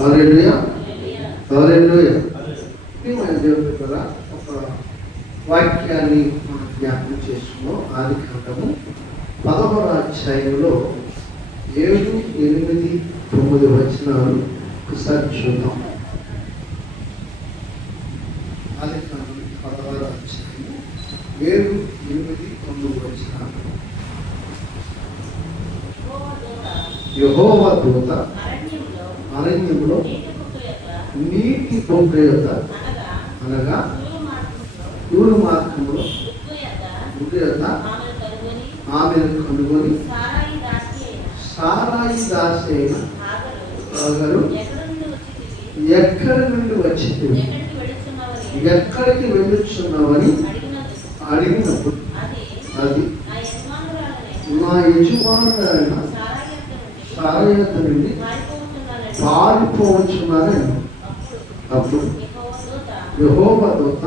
హల్లెలూయా, హల్లెలూయా. ప్రియమైన దేవుని ద్వారా ఒక వాక్యాన్ని మనం జ్ఞాపకం చేసుకున్నాం. ఆదికాండము 11వ అధ్యాయంలో 7, 8, 9 వచనాలు ఒకసారి చూద్దాం. ఆదికాండము 11వ అధ్యాయం 7, 8, 9 వచనాలు. యెహోవా దూత అరణ్యములో నీటి బొగ్గ యొద్ద అనగా తూరు మార్గములో బుగ్గ యొద్ద ఆమెను కనుగొని సారాయి దాసి అయిన హాగరు ఎక్కడి నుండి వచ్చింది, ఎక్కడికి వెళ్ళుచున్నావని అడిగినప్పుడు అది నా యజమానుడైన సారాయి యొద్ద నుండి పారిపోవచ్చున్నానని. అప్పుడు యెహోవా దూత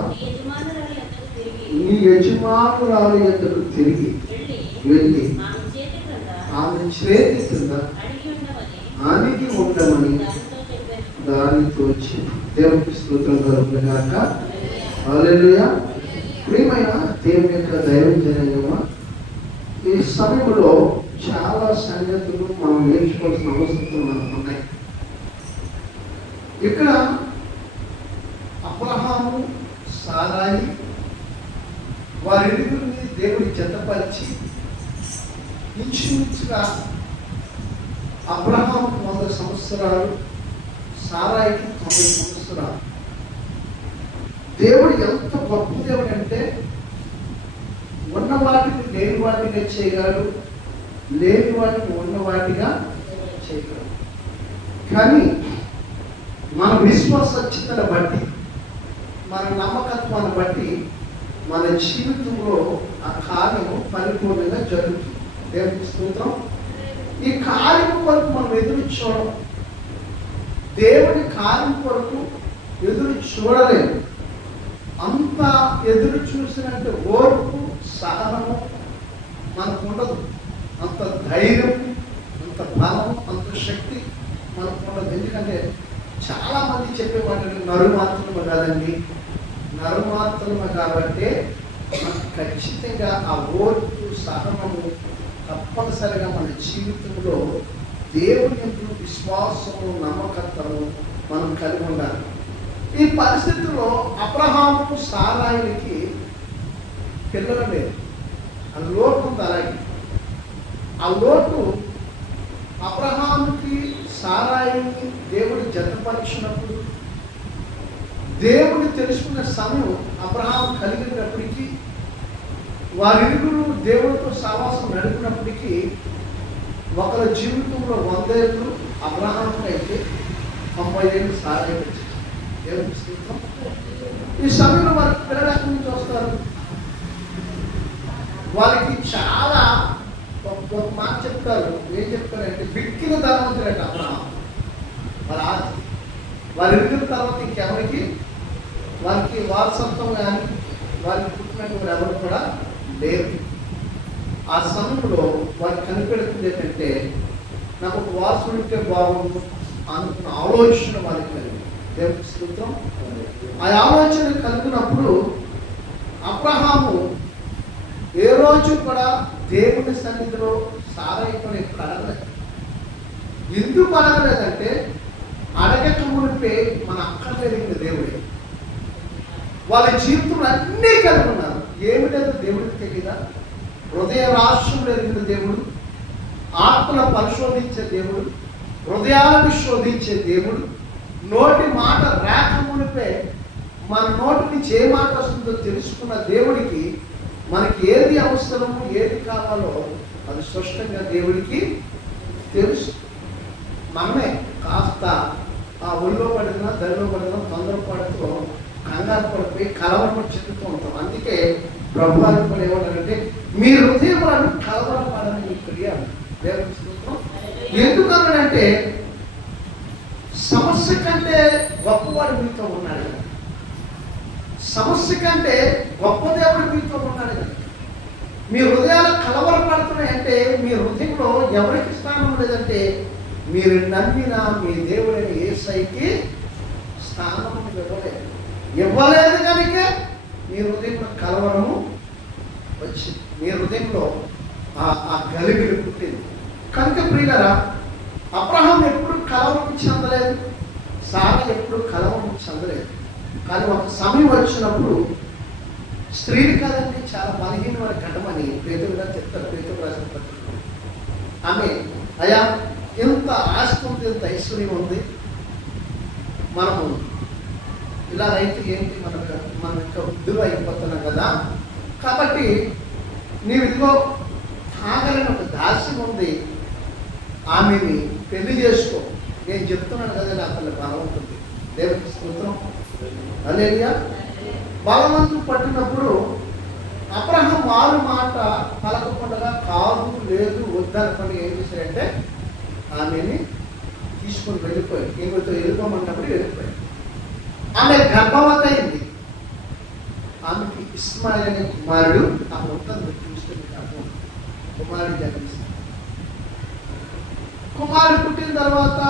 నీ యజమానురాలి యొద్దకు తిరిగి వెళ్ళి ఆమె చేతి కింద అణిగి ఉండమని దానితో వచ్చింది. దేవునికి స్తోత్రం కలుగుగాక. హల్లెలూయా. ప్రియమైన దేవుని యొక్క దైవజనమా, ఈ సమయంలో చాలా సంగతులు మనం నేర్చుకోవాల్సిన అవసరం మనకు ఉన్నాయి. ఇక్కడ అబ్రహాము, సారాయి వారిరువురిని దేవుడి జతపరిచి ఇంచుమించుగా అబ్రహాముకు 100 సంవత్సరాలు, సారాయికి 90 సంవత్సరాలు. దేవుడు ఎంత గొప్ప దేవుడు అంటే ఉన్న వాటిని లేని వాటిగా చేయగలడు, లేని వాటిని ఉన్న వాటిగా చేయగలడు. కానీ మన విశ్వాసచ్చితను బట్టి, మన నమ్మకత్వాన్ని బట్టి మన జీవితంలో ఆ కార్యము పరిపూర్ణంగా జరుగుతుంది. దేవునికి స్తోత్రం. ఈ కార్యం కొరకు మనం ఎదురు చూడడం, దేవుడి కార్యం కొరకు ఎదురు చూడలేము. అంత ఎదురు చూసినట్టు ఓర్పు, సహనము మనకు ఉండదు. అంత ధైర్యం, అంత బలం, అంత శక్తి మనకు ఉండదు. ఎందుకంటే చాలా మంది చెప్పేవాళ్ళు నరుమాత్రమే కాదండి, నరుమాత్రమే కాబట్టి మనకు ఖచ్చితంగా ఆ ఓర్పు, సహనము తప్పనిసరిగా మన జీవితంలో దేవుని యొక్క విశ్వాసము, నమ్మకత్వము మనం కలిగి ఉండాలి. ఈ పరిస్థితుల్లో అబ్రహాము, సారాయికి పిల్లలు లేరు. ఆ లోటు ఉంది. అలాగే ఆ లోటు అబ్రహాముకి, సారాయిని దేవుడు జతపరిచినప్పుడు, దేవుడు తెలుసుకున్న సమయం అబ్రహాము కలిగినప్పటికీ, వారిరువురు దేవుడితో సహవాసం నడిపినప్పటికీ ఒకరి జీవితంలో 100 ఏళ్ళు అబ్రహాముకి అయితే 90 ఏళ్ళు సారాయి వచ్చింది. దేవుని స్తోత్రం. ఈ సమయంలో వారికి పిల్లలు ఎక్కడి నుంచి వస్తారు? వాళ్ళకి చాలా ఒక మాట చెప్తారు. ఏం చెప్తారంటే బిక్కిన ధనవంతులట అబ్రహాము. వారి ఎదుగుల తర్వాత ఇంకెవరికి వారికి వారసత్వం కానీ వారికి పుట్టినటువంటి ఎవరు కూడా లేరు. ఆ సమయంలో వారికి కనిపెడుతుంది ఏంటంటే నాకు ఒక వారసుడు ఉంటే బాగుండు అనుకున్న ఆలోచన వారికి కలిగింది. దేవునికి స్తోత్రం. ఆ ఆలోచన కలిగినప్పుడు అబ్రహాము ఏ రోజు కూడా దేవుని సన్నిధిలో సారాయి పని ఎప్పుడు అడగలేదు. ఎందుకు అడగలేదంటే అడగక మునిపే మన అక్కర్లేని దేవుడే. వాళ్ళ జీవితంలో అన్నీ కలిగి ఉన్నారు. ఏమిటో దేవుడికి తెలియదా? హృదయ రాష్ట్రంలో ఎరిగిన దేవుడు, ఆత్మల పరిశోధించే దేవుడు, హృదయాలను శోధించే దేవుడు, నోటి మాట రాక మునిపే మన నోటి నుంచి ఏ మాట వస్తుందో తెలుసుకున్న దేవుడికి మనకి ఏది అవసరమో ఏది కావాలో అది స్పష్టంగా దేవుడికి తెలుసు. మనమే కాస్త ఆ ఒళ్ళో పడినా దరిలో పడినా తొందరపడుతూ కంగారు పడిపోయి కలవరం చెందుతూ ఉంటాం. అందుకే ప్రభువారు కూడా ఏమంటారంటే మీ హృదయములను కలవరపడని మీ క్రియాలు. దేవుని స్తోత్రం. ఎందుకన్నాడంటే సమస్య కంటే గొప్పవాడు మీతో ఉన్నాడు కదా, సమస్య కంటే గొప్ప దేవుడు మీతో ఉన్నాడు కదా. మీ హృదయాలు కలవరపడుతున్నాయంటే మీ హృదయంలో ఎవరికి స్థానం లేదంటే మీరు నమ్మిన మీ దేవుడైన యేసయ్యకి స్థానం ఇవ్వలేదు కనుక మీ హృదయంలో కలవరము వచ్చింది, మీ హృదయంలో ఆ గలిబిలి పుట్టింది. కనుక ప్రియులరా, అబ్రహాం ఎప్పుడు కలవరం చెందలేదు, సారా ఎప్పుడు కలవరం చెందలేదు. కానీ ఒక సమయం వచ్చినప్పుడు స్త్రీలు కాదండి చాలా బలహీనమైన ఘటమని పేతురు గారు చెప్తారు. పేతురు రాసిన పత్రిక ఆమె, అయ్యా ఎంత ఆస్తి ఉంది, ఎంత ఐశ్వర్యం ఉంది, మనము ఇలా అయితే ఏంటి, మన యొక్క వృద్ధులు అయిపోతున్నాం కదా, కాబట్టి నీవు ఇదిగో ఆగలని ఒక దాస్యం ఉంది, ఆమెని పెళ్లి చేసుకో. నేను చెప్తున్నాను కదా, నా తల్లి బలం ఉంటుంది. దేవుడికి స్తోత్రం. హల్లెలూయా. బలవంతులు పట్టినప్పుడు అబ్రహాం వారి మాట పలకకుండా కాదు లేదు వద్దనుకొని ఏం చేశారంటే ఆమెని తీసుకొని వెళ్ళిపోయాడు. ఇంకొక వెళ్ళిపోమన్నప్పుడు వెళ్ళిపోయాడు. ఆమె గర్భవతి అయింది. ఆమెకి ఇస్మాయిల్ అనే కుమారుడు ఆ ఉంటుంది చూస్తే అర్థం, కుమారుడు జన్మిస్తాడు. కుమారుడు పుట్టిన తర్వాత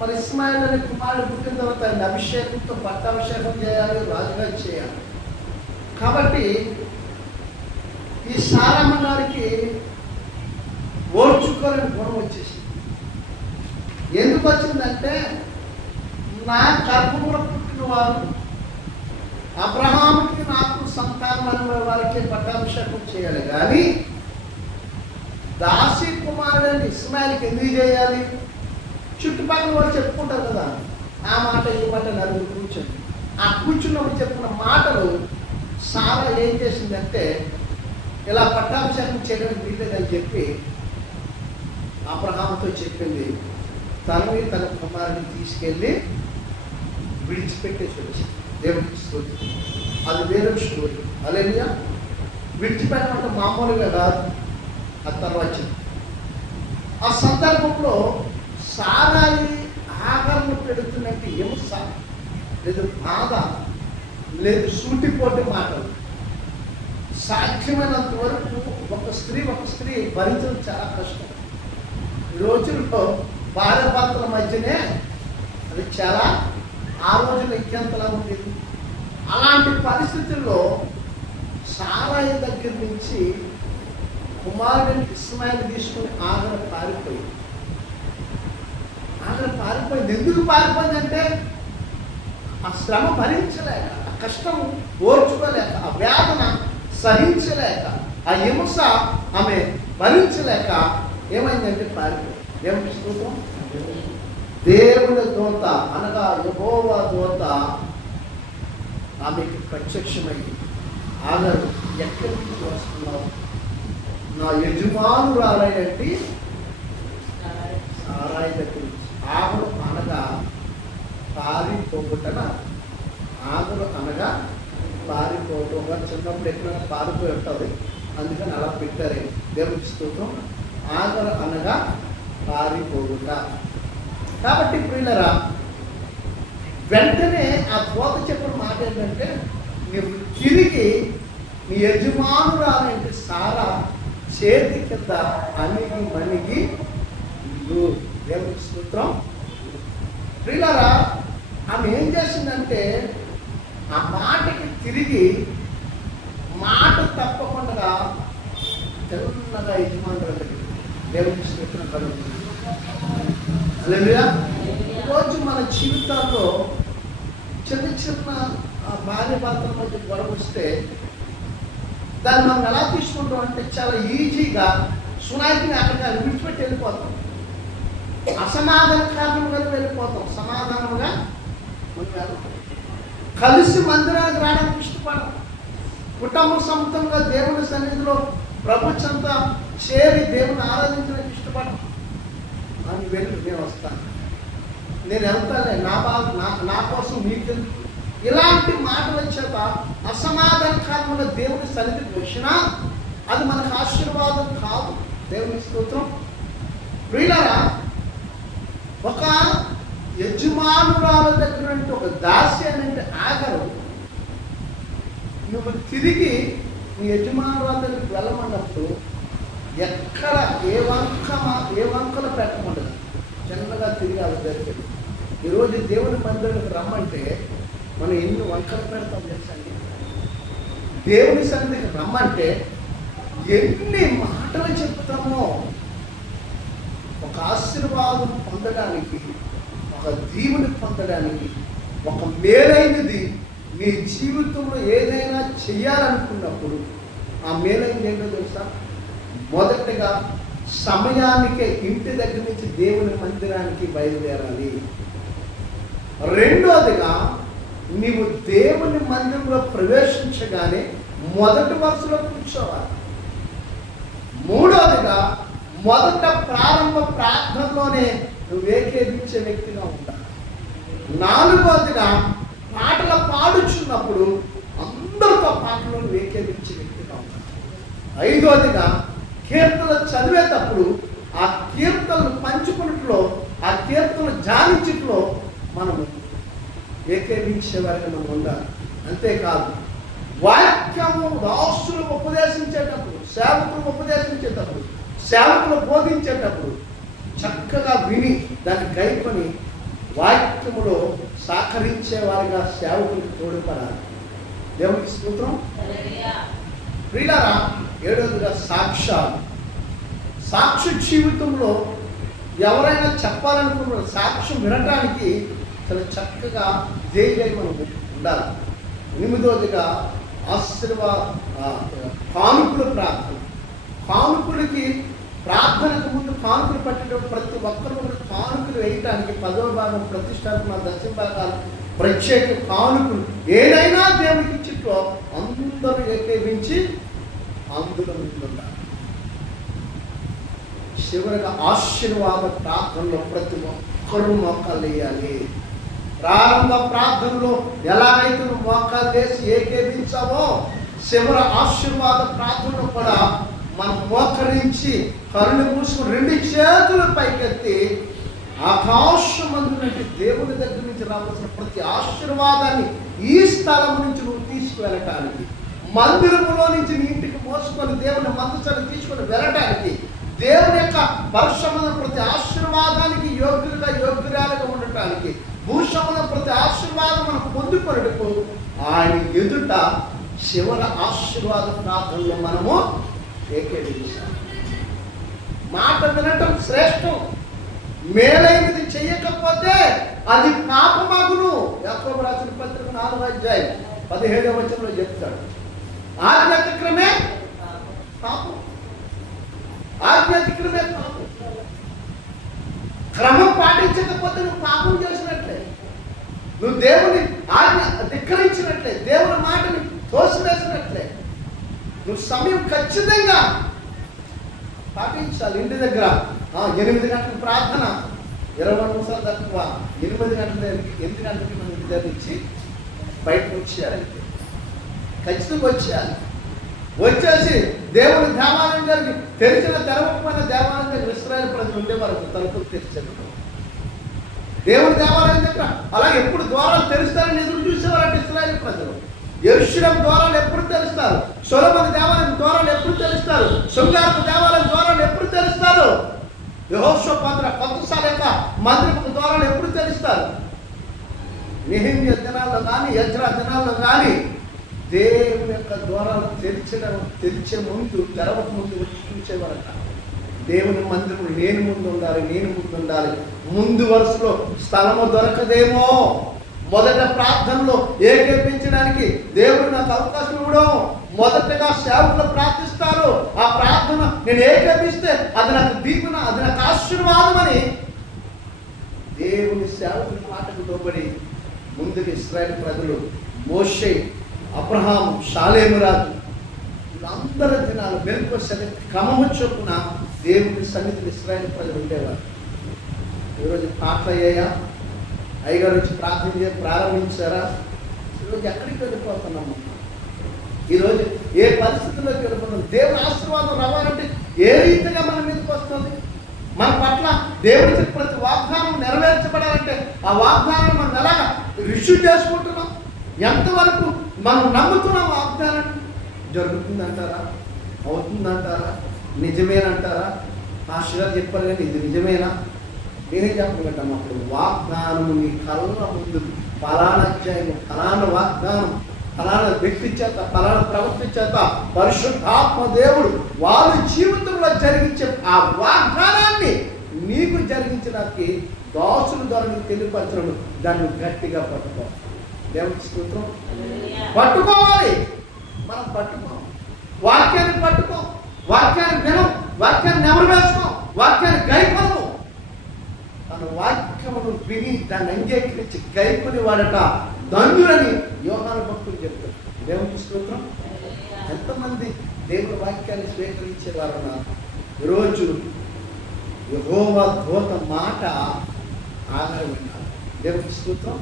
మరి ఇస్మాయిల్ అనే కుమారుడు పుట్టిన తర్వాత ఆయన అభిషేకంతో పట్టాభిషేకం చేయాలి, రాజుగా చేయాలి. కాబట్టి ఈ సారమ్మ గారికి ఓర్చుకోలేని గుణం వచ్చేసింది. ఎందుకు వచ్చిందంటే, నా గర్భంలో పుట్టిన వారు అబ్రహాముకి నాకు సంతానం వారికి పట్టాభిషేకం చేయాలి, కానీ దాసి కుమారుడని ఇస్మాయిల్కి ఎందుకు చేయాలి? చుట్టుపక్కల వాళ్ళు చెప్పుకుంటారు కదా, ఆ మాట ఈ మాట నలుగురు కూర్చొని, ఆ కూర్చున్నప్పుడు చెప్పుకున్న మాటలు సారా ఏం చేసిందంటే, ఇలా పట్టాభిషేకం చేయడానికి వీలేదని చెప్పి అబ్రహాముతో చెప్పింది. తన కుమారుని తీసుకెళ్ళి విడిచిపెట్టేసి వచ్చింది. దేవుడికి స్తోత్రం. అది వేరే స్టోరీ. హల్లెలూయా. విడిచిపెట్టమంటే మామూలుగా కాదు, అది తర్వాత. ఆ సందర్భంలో సారాయి ఆగర్ను పెడుతున్నట్టు హింస లేదు, బాధ లేదు, సూటిపోటి మాటలు సాధ్యమైనంత వరకు ఒక స్త్రీ భరించడం చాలా కష్టం. ఈ రోజుల్లో భార్య భర్తల మధ్యనే అది చాలా, ఆ రోజుల్లో ఇంకెంతలా ఉండేది. అలాంటి పరిస్థితుల్లో సారాయి దగ్గర నుంచి కుమారుడిని ఇస్మాయిల్ తీసుకుని ఆగర పారిపోయింది. ఎందుకు పారిపోయిందంటే, ఆ శ్రమ భరించలేక, ఆ కష్టం ఓర్చుకోలేక, ఆ వేదన సహించలేక, ఆ హింస ఆమె భరించలేక ఏమైందంటే పారిపోయింది. దేవుని స్తోత్రం. దేవుని దూత అనగా యెహోవా దూత ఆమెకి ప్రత్యక్షమైంది. ఆగరు, ఎక్కడి నుంచి వస్తున్నావు? నా యజమానురాలైనట్టి సారాయి దగ్గర నుంచి. ఆగరు అనగా పారిపోగుటన, ఆగరు అనగా పారిపోవటం. చిన్నప్పుడు ఎక్కడైనా పారిపోయి ఉంటుంది, అందుకని అలా పెట్టారు. దేవుని స్తోత్రం. ఆగరు అనగా పారిపోగుట. కాబట్టి ప్రియులరా, వెంటనే ఆ దూత చెప్పిన మాట ఏంటంటే, నీవు తిరిగి నీ యజమానురాలంటే సారా చేతి కింద మణిగి దేవుని స్తోత్రం. ప్రియులరా, ఆమె ఏం చేసిందంటే, ఆ మాటకి తిరిగి మాట తప్పకుండా తెల్లగా యజమానురాలు దేవుని స్తోత్రం కలుగుతుంది. హల్లెలూయా. ఈరోజు మన జీవితాల్లో చిన్న భార్య భర్తల మధ్య గొడవ వస్తే దాన్ని మనం ఎలా తీసుకుంటాం అంటే, చాలా ఈజీగా సునాయిని అక్కడికి విడిచిపెట్టి వెళ్ళిపోతాం. అసమాధాన కారణంగా వెళ్ళిపోతాం. సమాధానంగా కలిసి మందిరానికి రావడానికి ఇష్టపడం. కుటుంబ సొంతంగా దేవుని సన్నిధిలో ప్రభుత్వంతో చేరి దేవుని ఆరాధించడానికి ఇష్టపడం. అని వెళ్ళి నేను వస్తాను, నేను వెళ్తానే, నా కోసం మీకు ఇలాంటి మాటల చేత అసమాధాన కారణంగా దేవుని సన్నిధికి వచ్చినా అది మనకు ఆశీర్వాదం కాదు. దేవుని స్తోత్రం. ప్రియులారా, ఒక యజమానురాల దగ్గర అంటే, ఒక దాసి అని అంటే ఆగరు, నువ్వు తిరిగి నీ యజమానురాల దగ్గరికి వెళ్ళమన్నప్పుడు ఎక్కడ ఏ వంకలు పెట్టకుండా చిన్నగా తిరిగి అవి జరిగింది. ఈరోజు దేవుని మందిరానికి రమ్మంటే మనం ఎన్ని వంకలు పెడతాం తెలుసండి. దేవుని సన్నిధికి రమ్మంటే ఎన్ని మాటలు చెప్తామో. ఒక ఆశీర్వాదం పొందడానికి, ఒక దీవుని పొందడానికి, ఒక మేలైనది నీ జీవితంలో ఏదైనా చెయ్యాలనుకున్నప్పుడు ఆ మేలైనది ఏంటో తెలుసా? మొదటగా సమయానికే ఇంటి దగ్గర నుంచి దేవుని మందిరానికి బయలుదేరాలి. రెండోదిగా నీవు దేవుని మందిరంలో ప్రవేశించగానే మొదటి వరుసలో కూర్చోవాలి. మూడోదిగా మొదట ప్రారంభ ప్రార్థనలోనే నువ్వు ఏకీభవించే వ్యక్తిగా ఉండాలి. నాలుగోదిగా పాటలు పాడుచున్నప్పుడు అందరితో పాటలో నువ్వు ఏకీభవించే వ్యక్తిగా ఉండాలి. ఐదోదిగా కీర్తనలు చదివేటప్పుడు ఆ కీర్తనలు పంచుకున్నట్లో, ఆ కీర్తనలు ధ్యానించట్లో మనము ఏకీభవించే వారికి మనం ఉండాలి. అంతేకాదు వాక్యము దాసులు ఉపదేశించేటప్పుడు, సేవకులు బోధించేటప్పుడు చక్కగా విని దాన్ని గైకొని వాక్యములో సహకరించే వారిగా సేవకులకు తోడ్పడాలి. దేవునికి స్తోత్రం. ప్రియులారా, ఏడవదిగా సాక్ష్యాలు. సాక్షి జీవితంలో ఎవరైనా చెప్పాలనుకున్న సాక్ష్యం వినటానికి చాలా చక్కగా ధైర్యం మనం ఉండాలి. ఎనిమిదవదిగా కానుకల ప్రార్థన. కానుకలకి ప్రార్థనకు ముందు కానుకలు పట్టేటప్పుడు ప్రతి ఒక్కరు కానుకలు వేయటానికి 10వ భాగం ప్రతిష్టాపన, 10వ భాగాలు ప్రత్యేక కానుకలు ఏదైనా దేవునికి ఇచ్చిట్లో అందరూ ఏకీవించి అందులో ఉండాలి. చివరిగా ఆశీర్వాద ప్రార్థనలో ప్రతి ఒక్కరూ మోకాలు వేయాలి. ప్రారంభ ప్రార్థనలో ఎలాగైతే నువ్వు మోకాలు వేసి ఏకీవించావో చివరి ఆశీర్వాద ప్రార్థనలో కూడా మనం మోకరించి కరుణ మూసుకుని 2 చేతులు పైకెత్తి ఆకాశమందు దేవుని దగ్గర నుంచి రావాల్సిన ప్రతి ఆశీర్వాదాన్ని ఈ స్థలం నుంచి నువ్వు తీసుకువెళ్ళటానికి, మందిరములో నుంచి నీ ఇంటికి మోసుకొని దేవుని మందసాన్ని తీసుకొని వెళ్ళటానికి, దేవుని యొక్క పరిశ్రమలో ప్రతి ఆశీర్వాదానికి యోగ్యురాలుగా ఉండటానికి, భూషముల ప్రతి ఆశీర్వాదం మనం పొందుకొనటకు ఆయన ఎదుట చివరి ఆశీర్వాద ప్రార్థనలో మనము ఏకీభవించాలి. మాట వినటం శ్రేష్టం. మేలైనది చెయ్యకపోతే అది పాపమగును. యాకోబు రాసిన పత్రిక 4వ అధ్యాయం 17వ వచనంలో చెప్తాడు. ఆజ్ఞాతిక్రమే పాపం. ఆజ్ఞాతిక్రమే పాపం. క్రమం పాటించకపోతే నువ్వు పాపం చేసినట్లే, నువ్వు దేవుని ఆజ్ఞ ధిక్కరించినట్లే, దేవుని మాటని తోసివేసినట్లే. నువ్వు సమయం ఖచ్చితంగా పాటించాలి. ఇంటి దగ్గర 8 గంటలకు ప్రార్థన, 20 నిమిషాలు తక్కువ, 8 గంటలకి మనం ఇంటి దగ్గర నుంచి బయటకు వచ్చేయాలి. ఖచ్చితంగా వచ్చేయాలి. వచ్చేసి దేవుని దేవాలయం దగ్గరికి తెరిచిన తెరవకపోయిన దేవాలయం దగ్గర ఇశ్రాయేలు ప్రజలు ఉండే వరకు తలుపులు తెరిచారు. దేవుని దేవాలయం దగ్గర అలా ఎప్పుడు ద్వారాలు తెరుస్తారని ఎదురు చూసేవారంటే ఇశ్రాయేలు ప్రజలు. యెరూషలేము ద్వారాలు ఎప్పుడు తెరుస్తారు? సొలొమోను దేవాలయం ద్వారాలు ఎప్పుడు తెరుస్తారు? శృంగారపు దేవాలయం ద్వారాలు ఎప్పుడు తెరుస్తారు? యెహోషువ కొత్తసాల యొక్క మందిరపు ద్వారాలు ఎప్పుడు తెరుస్తారు? నెహెమ్యా దినాల్లో కానీ, ఎజ్రా దినాల్లో కానీ దేవుని యొక్క ద్వారాలు తెరిచే ముందు, తెరవక ముందు వచ్చి చూసేవారట. దేవుని మందిరం నేను ముందు ఉండాలి. ముందు వరుసలో స్థలము దొరకదేమో. మొదట ప్రార్థనలో ఏకీపించడానికి దేవుడు నాకు అవకాశం ఇవ్వడం. మొదటగా సేవకులు ప్రార్థిస్తారు. ఆ ప్రార్థన నేను ఏకీపిస్తే అది నాకు దీవెన, అది నాకు ఆశీర్వాదం అని దేవుని సేవకుల మాటకు లోబడి ముందుకు ఇశ్రాయేలు ప్రజలు, మోషే, అబ్రహాము, షాలేము రాజు వీళ్ళందరి దినాలు మెలకు క్రమము చొప్పున దేవుని సన్నిధిని ఇశ్రాయేలు ప్రజలు ఉండేవారు. ఈరోజు పాటలు అయ్యాయా? అయ్యగారు వచ్చి ప్రార్థన ప్రారంభించారా? ఈరోజు ఎక్కడికి వెళ్ళిపోతున్నాము? ఈరోజు ఏ పరిస్థితుల్లోకి వెళ్ళిపోతున్నాం? దేవుని ఆశీర్వాదం రావాలంటే ఏ రీతిగా మన మీదకి వస్తుంది? మన పట్ల దేవుడి ప్రతి వాగ్దానం నెరవేర్చబడాలంటే ఆ వాగ్దానం మనం ఎలాగా రిసీవ్ చేసుకుంటున్నాం? ఎంతవరకు మనం నమ్ముతున్నాం? వాగ్దానం జరుగుతుందంటారా? అవుతుందంటారా? నిజమేనంటారా? పాస్టర్ గారు చెప్పారు కానీ ఇది నిజమేనా? నేనేం చెప్పగలుగుతాను? అప్పుడు వాగ్దానము నీ కళ్ళ ముందు ఫలానా అధ్యాయము, ఫలానా వాగ్దానం, ఫలానా వ్యక్తి చేత, ఫలానా ప్రవక్త చేత పరిశుద్ధాత్మ దేవుడు వాళ్ళ జీవితంలో జరిగించే ఆ వాగ్దానాన్ని నీకు జరిగించడానికి దాసుల ద్వారా నీకు తెలియపరచడం, దాన్ని గట్టిగా పట్టుకోవాలి. దేవుని స్తోత్రం. పట్టుకోవాలి. మనం పట్టుకోం, వాక్యాన్ని పట్టుకోం, వాక్యాన్ని వినం, వాక్యాన్ని నెమరు వేసుకోం, వాక్యాన్ని గైకోము. తన వాక్యమును విని దాన్ని అంగీకరించి గైకొని వాడట ధన్యులని యోహాను భక్తులు చెప్తారు. దేవుని స్తోత్రం. ఎంతమంది దేవుని వాక్యాన్ని స్వీకరించేవారు? ఈరోజు యెహోవా దూత మాట ఆగారు విన్నారు. దేవుని స్తోత్రం.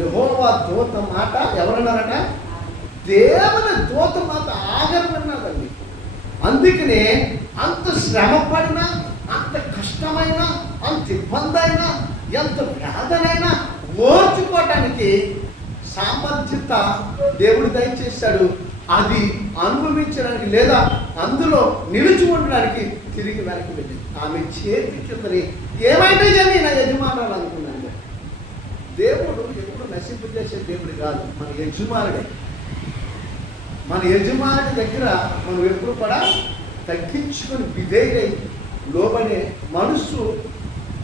యెహోవా దూత మాట ఎవరన్నారట? దేవుని దూత మాట ఆగారు విన్నారండి. అందుకనే అంత శ్రమ పడినా, అంత కష్టమైనా, అంత ఇబ్బంది అయినా, ఎంత వేదనైనా ఓర్చుకోవటానికి సామర్థ్యత దేవుడు దయచేశాడు. అది అనుభవించడానికి లేదా అందులో నిలిచి ఉండడానికి తిరిగి వెనక్కి వెళ్ళింది. ఆమె చేతి కిందని ఏమైనా కానీ నా యజమానులు అనుకున్నాను. దేవుడు ఎప్పుడు నశింపజేసే దేవుడు కాదు, మన యజమానుడే. మన యజమానుడి దగ్గర మనం ఎప్పుడు కూడా తగ్గించుకొని విధేయుడై లోబడే మనసు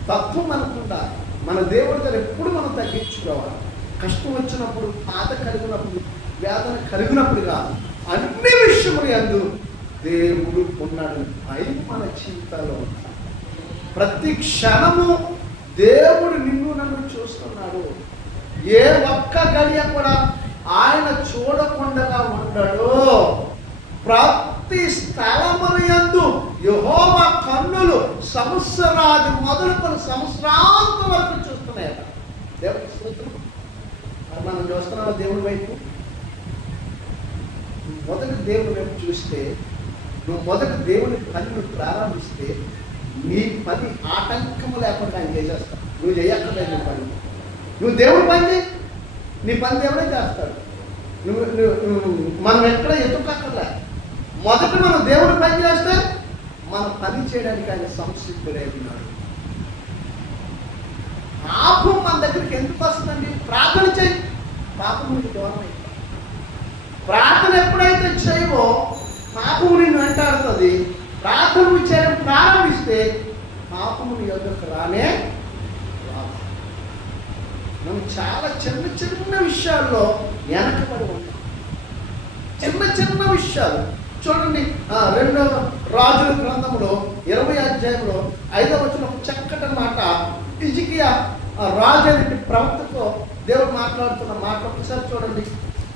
తత్వం అనుకుంటా. మన దేవుడి దగ్గర ఎప్పుడు మనం తగ్గించుకోవాలి. కష్టం వచ్చినప్పుడు, బాధ కలిగినప్పుడు, వేదన కలిగినప్పుడు కాదు, అన్ని విషయములు యందు దేవుడు ఉన్నాడని భయం మన జీవితాల్లో ఉంటాడు. ప్రతి క్షణము దేవుడు నిన్ను నన్ను చూస్తున్నాడు. ఏ ఒక్క గడియ కూడా ఆయన చూడకుండా ఉండడు. ప్రతి స్థలముల యందు యెహోవా కన్నులు సంవత్సరాది మొదలుకొని సంవత్సరాంతం వరకు చూస్తున్నాయట. దేవుడి స్తోత్రం. మనం చూస్తున్నాం దేవుడి వైపు. మొదటి దేవుని వైపు చూస్తే, నువ్వు మొదటి దేవుని పనిని ప్రారంభిస్తే నీ పని ఆటంకము లేకుండా ఆయన చేసేస్తాడు. నువ్వు చేయక్కర్లేదు నీ పని. నువ్వు దేవుడి పని చేయి, నీ పని దేవుడే చేస్తాడు. మనం ఎక్కడ ఎదుకక్కర్లే. మొదట మనం దేవుడి పని చేస్తే మన పని చేయడానికి ఆయన సంసిద్ధుడైనాడు. పాపం మన దగ్గరికి ఎందుకు వస్తుందండి? ప్రార్థన చేయి, పాపం నీకు దూరం అయిపోతుంది. ప్రార్థన ఎప్పుడైతే చేయవో పాపము నిన్ను వెంటాడుతుంది. ప్రార్థన చేయడం ప్రారంభిస్తే పాపము నీ యొద్దకు రానే రాదు. మనం చాలా చిన్న చిన్న విషయాల్లో వెనకబడి ఉంటాం. చిన్న చిన్న విషయాలు చూడండి. 2వ రాజుల గ్రంథంలో 20వ అధ్యాయంలో 5వ వచనం చక్కటి మాట. హిజ్కియా రాజు అనే ప్రవక్తతో దేవుడు మాట్లాడుతున్న మాట ఒకసారి చూడండి.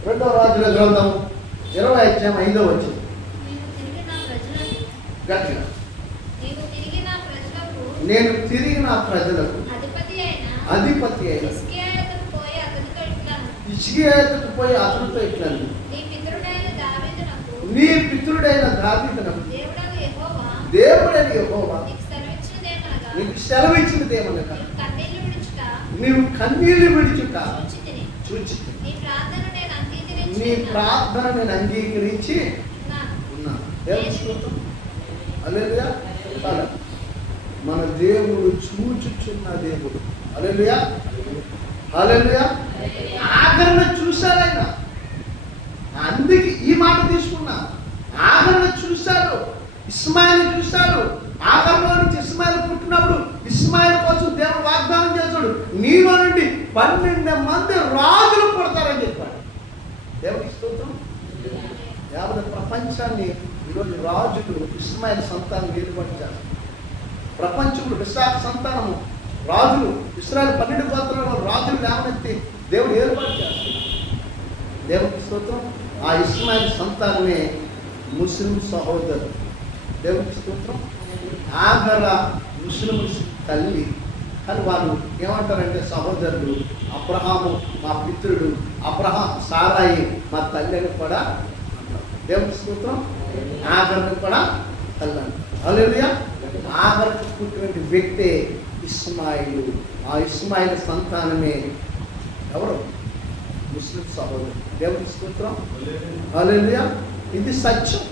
2వ రాజుల గ్రంథం 20వ అధ్యాయం 5వ వచనం. గట్టిగా, నేను తిరిగి నా ప్రజలకు అధిపతి అయిన హిజ్కియాకు పోయి అతనితో ఇట్లా, నీ పితరుడైన దావీదునకు దేవుడైన యెహోవా నీకు సెలవిచ్చినది ఏమనగా, నీవు కన్నీళ్లు విడుచుట చూచి నీ ప్రార్థన నేను అంగీకరించి ఉన్నాను. హల్లెలూయా. మన దేవుడు చూచుచున్న దేవుడు. హల్లెలూయా, హల్లెలూయా. ఆఖరణ చూశారైనా, అందుకే ఈ మాట తీసుకున్నా. ఆఖరణ చూశాడు, ఇస్మాయిల్ చూశాడు. ఆఖరణలో నుంచి ఇస్మాయిల్ పుట్టినప్పుడు ఇస్మాయిల్ కోసం దేవుడు వాగ్దానం చేశాడు, నీలో నుండి 12 మంది రాజులు పుడతారని చెప్పాడు. దేవుడికి స్తోత్రం. యావత్ ప్రపంచాన్ని ఈరోజు రాజులు ఇస్మాయిల్ సంతానం ఏర్పాటు చేస్తారు. ప్రపంచంలో విశాఖ సంతానము రాజులు, ఇశ్రాయేలు 12 గోత్రాలలో రాజులు లేవనెత్తి దేవుడు ఏర్పాటు చేస్తారు. దేవుడికి స్తోత్రం. ఆ ఇస్మాయిల్ సంతానమే ముస్లిం సహోదరు. దేవుడికి స్తోత్రం. ఆగర ముస్లిం తల్లి, కానీ వాళ్ళు ఏమంటారంటే సహోదరులు. అబ్రహాము మా పితృడు, అబ్రహాం సారాయి మా తల్లి అని కూడా అంటారు. దేవుడికి స్తోత్రం. ఆగర్ని కూడా తల్లి అంటారు. హల్లెలూయా. ఆగర్కు పుట్టిన వ్యక్తే ఇస్మాయిలు. ఆ ఇస్మాయిల్ సంతానమే ఎవరు? ముస్లిం సహోదరు. దేవుడికి స్తోత్రం. హల్లెలూయా. ఇది సత్యం,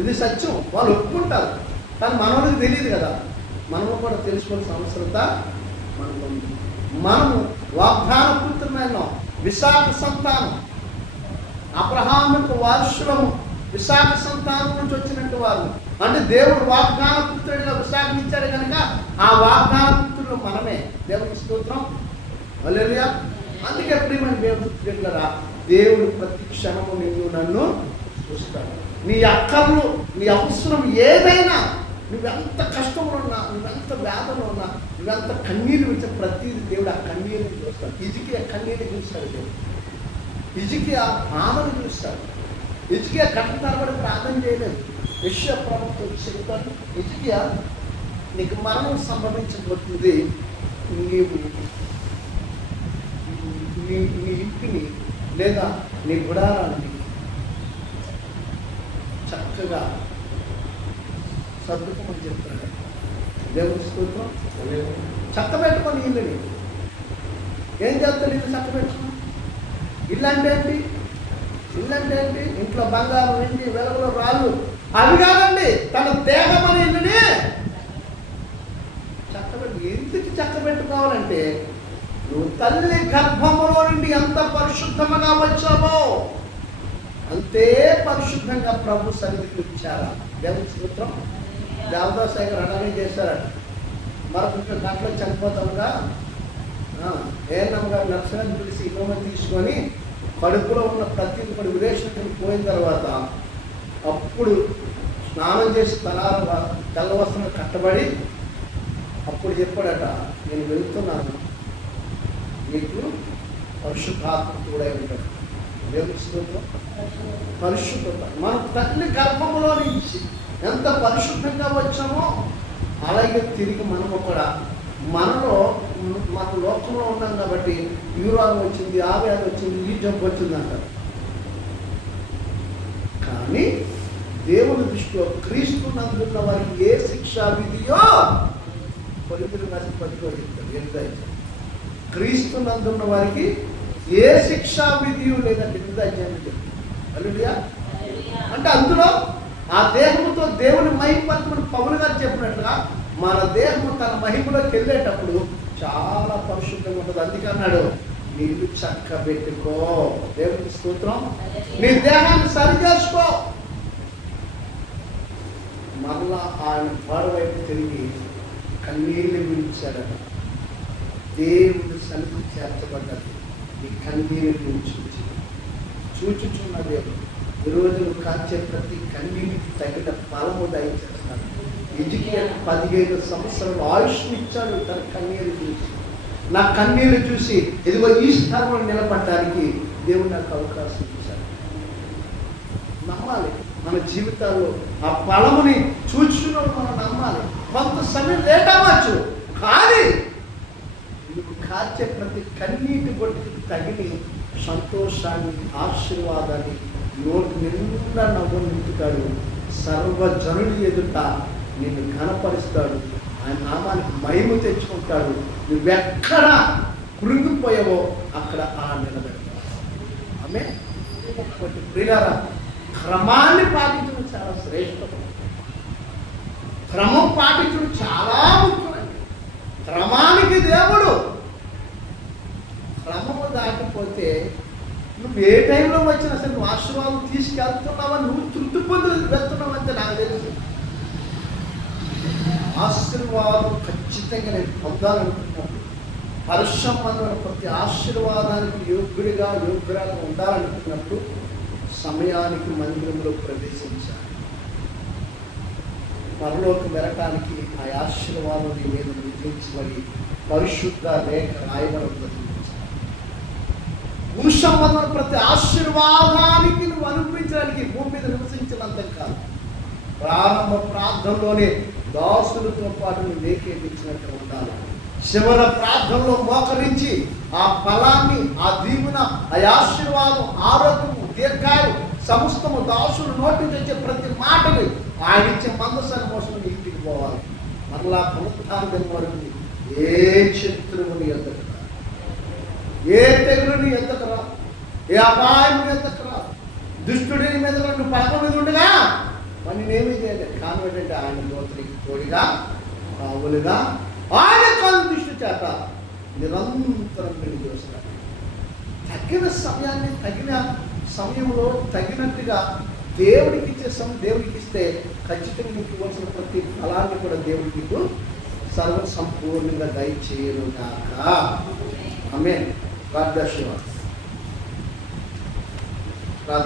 ఇది సత్యం. వాళ్ళు ఒప్పుకుంటారు, కానీ మనోళ్ళకి తెలియదు కదా. మనము కూడా తెలుసుకోవాల్సిన అవసరత మనకు ఉంది. మనము వాగ్దాన పుత్రులైన విశాఖ సంతానం, అబ్రహాముకు వారసులము, విశాఖ సంతానం నుంచి వచ్చినట్టు వారు. అంటే దేవుడు వాగ్దాన పుత్రుడిగా విశాఖనిచ్చాడు కనుక ఆ వాగ్దాన పుత్రులు మనమే. దేవుని స్తోత్రం, హల్లెలూయా. అందుకే ప్రియమైన దేవుని బిడ్డలారా, దేవుడు ప్రతి క్షణము నిన్ను నన్ను చూస్తాడు. నీ అక్కర్లు, నీ అవసరం ఏదైనా, నువ్వెంత కష్టంలో ఉన్నా, నువ్వెంత వేదనలో ఉన్నా, నువ్వెంత కన్నీరు విడిచే ప్రతిదీ దేవుడు ఆ కన్నీరుని చూస్తాడు. ఇజికి ఆ కన్నీరు చూస్తాడు దేవుడు. ఇజికి ఆ బాధను చూస్తాడు. ఇజికి ఆ గంట తరబడి ప్రార్థన చేయలేదు. యెషయా ప్రభుతో చెబుతాడు, ఇజికియా నీకు మరణం సంభవించబోతుంది, నీవు నీ ఇంటిని లేదా నీ గుడారాన్ని చక్కగా సర్దుకోమని చెప్తాడు. దేవుని స్తోత్రం. చక్క పెట్టుకొని ఇల్లుని ఏం చేస్తాడు? ఇల్లు చక్క పెట్టుకుని. ఇల్లు అంటే ఏంటి? ఇల్లు అంటే ఏంటి? ఇంట్లో బంగారం, వెండి, వెలుగులు, రాళ్ళు అవి కాదండి. తన దేహం అనే ఇల్లుని చక్కబెట్టు. ఎందుకు చక్క పెట్టుకోవాలంటే నువ్వు తల్లి గర్భములో నుండి ఎంత పరిశుద్ధముగా వచ్చావో అంతే పరిశుద్ధంగా ప్రభు సన్నిధికి వచ్చారా. దేవుని స్తోత్రం. దేవదాస్ గారు అలాగే చేశారట. మరొక గంటలో చనిపోతాముగా ఏఎన్ఎం గారు నర్సరాన్ని పిలిచి ఇన్నోమ తీసుకొని కడుపులో ఉన్న ప్రతిదీ కూడా విదేశానికి పోయిన తర్వాత అప్పుడు స్నానం చేసి తెల్ల వస్త్రం కట్టబడి అప్పుడు చెప్పాడట, నేను వెళ్తున్నాను, నీకు పరిశుద్ధాత్మ కూడా ఉంటాడు. దేవుని స్తోత్రం. పరిశుద్ధత మన తల్లి గర్భంలో నుంచి ఎంత పరిశుద్ధంగా వచ్చామో అలాగే తిరిగి మనము కూడా మనలో మన లోకంలో ఉన్నాం కాబట్టి ఈ రోగం వచ్చింది, ఆ వ్యాధి వచ్చింది, ఈ జబ్బు వచ్చింది అంటారు. కానీ దేవుని దృష్టిలో క్రీస్తు నందున్న వారికి ఏ శిక్షా విధియో కొలిపిలు రాసి పట్టుకో చెప్తారు. క్రీస్తు నందున్న వారికి ఏ శిక్షా విధియు లేదంటే నిర్దాజ్యాన్ని చెప్తారు. హల్లెలూయా. అంటే అందులో ఆ దేహముతో దేవుని మహిమపరచమని పౌలు గారు చెప్పినట్లుగా మన దేహము తన మహిమలోకి వెళ్ళేటప్పుడు చాలా పరిశుద్ధంగా ఉంటుంది. అందుకే అన్నాడు, నీళ్ళు చక్క పెట్టుకో. దేవునికి స్తోత్రం. నీ దేహాన్ని సరి చేసుకో. మరలా ఆయన గోడ వైపు తిరిగి కన్నీళ్ళు విడిచాడట. దేవుడు సన్నిధి చేర్చబడ్డది ఈ కన్నీరు గురించి చూచుచున్న దేవుడు ఈరోజు నువ్వు కాల్చే ప్రతి కన్నీటికి తగిన ఫలము దయచేస్తాడు. ఎజికియాకు 15 సంవత్సరాలు ఆయుష్ని ఇచ్చాడు తన కన్నీరు చూసి. నా కన్నీరు చూసి ఇదిగో ఈ స్థానంలో నిలబడటానికి దేవుడు నాకు అవకాశం ఇచ్చాడు. నమ్మాలి. మన జీవితాల్లో ఆ ఫలముని చూచుకున్నప్పుడు మనం నమ్మాలి. కొంత సమయం లేట్ అవ్వచ్చు, కానీ నువ్వు కాల్చే ప్రతి కన్నీటి బొట్టుకి తగిలి సంతోషాన్ని, ఆశీర్వాదాన్ని, నోటి నిండా నవ్వు నింపుతాడు. సర్వజనులు ఎదుట నిన్ను ఘనపరుస్తాడు. ఆయన నామానికి మహిమ తెచ్చుకుంటాడు. నువ్వెక్కడ కృంగిపోయావో అక్కడ ఆ నిలబెడతాడు. ఆమె ప్రియులారా, క్రమాన్ని పాటించడం చాలా శ్రేష్టం. క్రమం పాటించడం చాలా ముఖ్యమైనది. క్రమానికి దేవుడు. క్రమము దాటిపోతే నువ్వు ఏ టైంలో వచ్చినా సరే నువ్వు ఆశీర్వాదం తీసుకెళ్తున్నావా, నువ్వు తృప్తి పొంది వెళ్తున్నావు అంటే నాకు తెలుసు. ఆశీర్వాదం ఖచ్చితంగా నేను పొందాలనుకుంటున్నాను. పరిశ్రమలో ప్రతి ఆశీర్వాదానికి యోగ్యురాగా ఉండాలనుకున్నప్పుడు సమయానికి మందిరంలో ప్రవేశించాలి. పరలోకం వెళ్ళటానికి ఆ ఆశీర్వాదం నీ మీద విధించబడి పరిశుద్ధ రేఖ రాయబడి భూసంబంధం ప్రతి ఆశీర్వాదానికి నువ్వు అనుభవించడానికి భూమి మీద నివసించినంత కాదు. ప్రారంభ ప్రార్థనలోనే దాసులతో పాటు నువ్వు ఏకీపించినట్టు ఉండాలి. చివరి ప్రార్థనలో మోకరించి ఆ ఫలాన్ని, ఆ దీవెన, ఆ ఆశీర్వాదం, ఆరోగ్యము, దీర్ఘాయు సమస్తము దాసులు నోటి తెచ్చే ప్రతి మాటని ఆయన ఇచ్చే మందసాన్ని మోసం ఇంటికి పోవాలి. మరలా పునరుత్థానం వరకు ఏ శత్రువుని ఎద్దకు రా, ఏ తెగులుని ఎద్దకు రా, ఏ అపాయం ఎద్దకు రా. దుష్టుడిని మీద నువ్వు పడక మీద ఉండగా మరి నేనేమీ చేయలేదు. కానీ ఏంటంటే ఆయన దోతనికి తోడుగా కావులుగా ఆయన కనుదృష్టి చేత నిరంతరం వెలుగు చూస్తారు. తగిన సమయాన్ని తగిన సమయంలో తగినట్టుగా దేవుడికి ఇచ్చే సమయం దేవుడికి ఇస్తే ఖచ్చితంగా మీకు ఇవ్వాల్సిన ప్రతి ఫలాన్ని కూడా దేవుడికి మీకు సర్వ సంపూర్ణంగా దయచేయను గాక. ఆమేన్. God bless you.